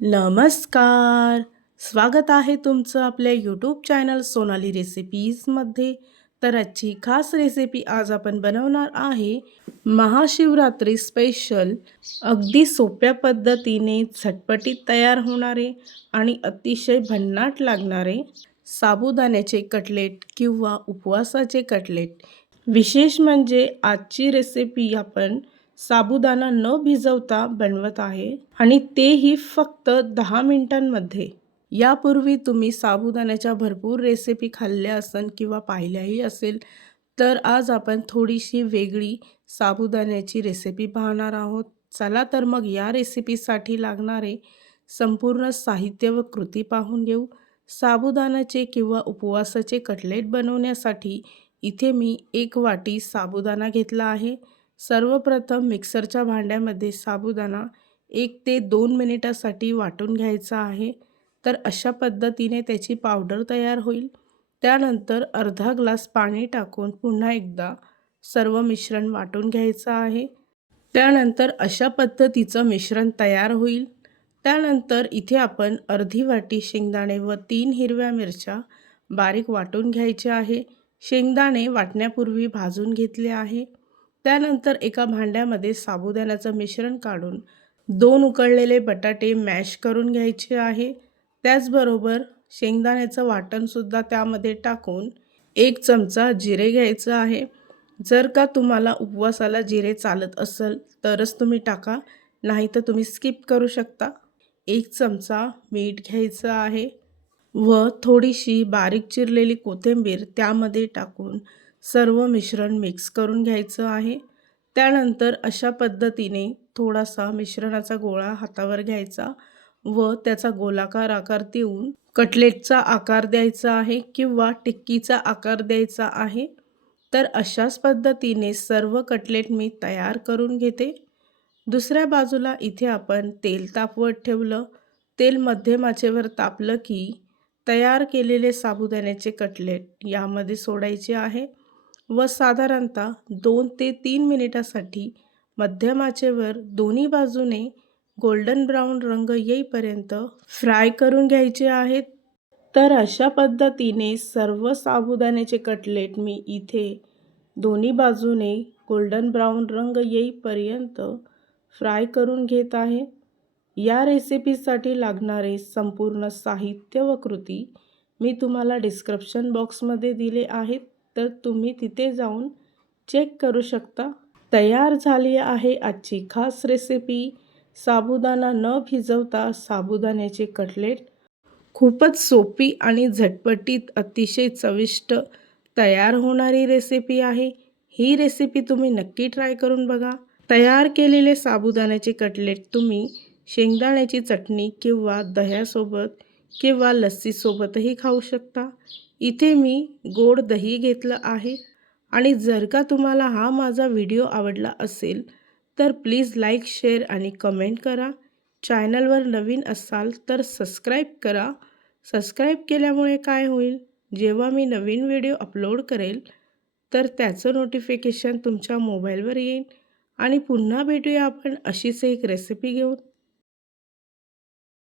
नमस्कार. स्वागत आहे तुमचं आपल्या यूट्यूब चॅनल सोनाली रेसिपीजमध्ये तर आजची खास रेसिपी आज आपण बनवणार आहे महाशिवरात्री स्पेशल अगदी सोप्या पद्धतीने झटपटीत तयार होणारे आणि अतिशय भन्नाट लागणारे साबुदाण्याचे कटलेट किंवा उपवासाचे कटलेट. विशेष म्हणजे आजची रेसिपी आपण साबुदाणा न भिजवता बनवत आहे आणि तेही फक्त दहा मिनिटांमध्ये. यापूर्वी तुम्ही साबुदाण्याच्या भरपूर रेसिपी खाल्ल्या असन किंवा पाहिल्याही असेल तर आज आपण थोडीशी वेगळी साबुदाण्याची रेसिपी पाहणार आहोत. चला तर मग या रेसिपीसाठी लागणारे संपूर्ण साहित्य व कृती पाहून घेऊ. साबुदाण्याचे किंवा उपवासाचे कटलेट बनवण्यासाठी इथे मी एक वाटी साबुदाणा घेतला आहे. सर्वप्रथम मिक्सरच्या भांड्यामध्ये साबुदाणा एक ते दोन मिनिटासाठी वाटून घ्यायचा आहे. तर अशा पद्धतीने त्याची पावडर तयार होईल. त्यानंतर अर्धा ग्लास पाणी टाकून पुन्हा एकदा सर्व मिश्रण वाटून घ्यायचं आहे. त्यानंतर अशा पद्धतीचं मिश्रण तयार होईल. त्यानंतर इथे आपण अर्धी वाटी शेंगदाणे व तीन हिरव्या मिरच्या बारीक वाटून घ्यायच्या आहे. शेंगदाणे वाटण्यापूर्वी भाजून घेतले आहे. त्यानंतर एका भांड्यामध्ये साबुदाण्याचं मिश्रण काढून दोन उकळलेले बटाटे मॅश करून घ्यायचे आहे. त्याचबरोबर शेंगदाण्याचं वाटणसुद्धा त्यामध्ये टाकून एक चमचा जिरे घ्यायचं आहे. जर का तुम्हाला उपवासाला जिरे चालत असेल तरच तुम्ही टाका नाही तर तुम्ही स्किप करू शकता. एक चमचा मीठ घ्यायचं आहे व थोडीशी बारीक चिरलेली कोथिंबीर त्यामध्ये टाकून सर्व मिश्रण मिक्स करून घ्यायचं आहे. त्यानंतर अशा पद्धतीने थोडासा मिश्रणाचा गोळा हातावर घ्यायचा व त्याचा गोलाकार आकार देऊन कटलेटचा आकार द्यायचा आहे किंवा टिक्कीचा आकार द्यायचा आहे. तर अशाच पद्धतीने सर्व कटलेट मी तयार करून घेते. दुसऱ्या बाजूला इथे आपण तेल तापवत ठेवलं. तेल मध्यमाचेवर तापलं की तयार केलेले साबुदाण्याचे कटलेट यामध्ये सोडायचे आहे. व साधारणतः दोन ते तीन मिनिटासाठी मध्यम आचेवर दोन्ही बाजूने गोल्डन ब्राऊन रंग येईपर्यंत फ्राय करून घ्यायचे आहेत. तर अशा पद्धतीने सर्व साबुदाण्याचे कटलेट मी इथे दोन्ही बाजूने गोल्डन ब्राऊन रंग येईपर्यंत फ्राय करून घेत आहे. या रेसिपीसाठी लागणारे संपूर्ण साहित्य व कृती मी तुम्हाला डिस्क्रिप्शन बॉक्समध्ये दिले आहेत. तर तुम्ही तिथे जाऊन चेक करू शकता. तयार झाली आहे आजची खास रेसिपी साबुदाणा न भिजवता साबुदाण्याचे कटलेट. खूपच सोपी आणि झटपटीत अतिशय चविष्ट तयार होणारी रेसिपी आहे. ही रेसिपी तुम्ही नक्की ट्राय करून बघा. तयार केलेले साबुदाण्याचे कटलेट तुम्ही शेंगदाण्याची चटणी किंवा दह्यासोबत किंवा लस्सीसोबतही खाऊ शकता. इथे मी गोड दही घेतलं आहे आणि जर का तुम्हाला हा माझा व्हिडिओ आवडला असेल तर प्लीज लाईक शेअर आणि कमेंट करा. चॅनलवर नवीन असाल तर सबस्क्राईब करा. सबस्क्राईब केल्यामुळे काय होईल? जेव्हा मी नवीन व्हिडिओ अपलोड करेल तर त्याचं नोटिफिकेशन तुमच्या मोबाईलवर येईल. आणि पुन्हा भेटूया आपण अशीच एक रेसिपी घेऊन.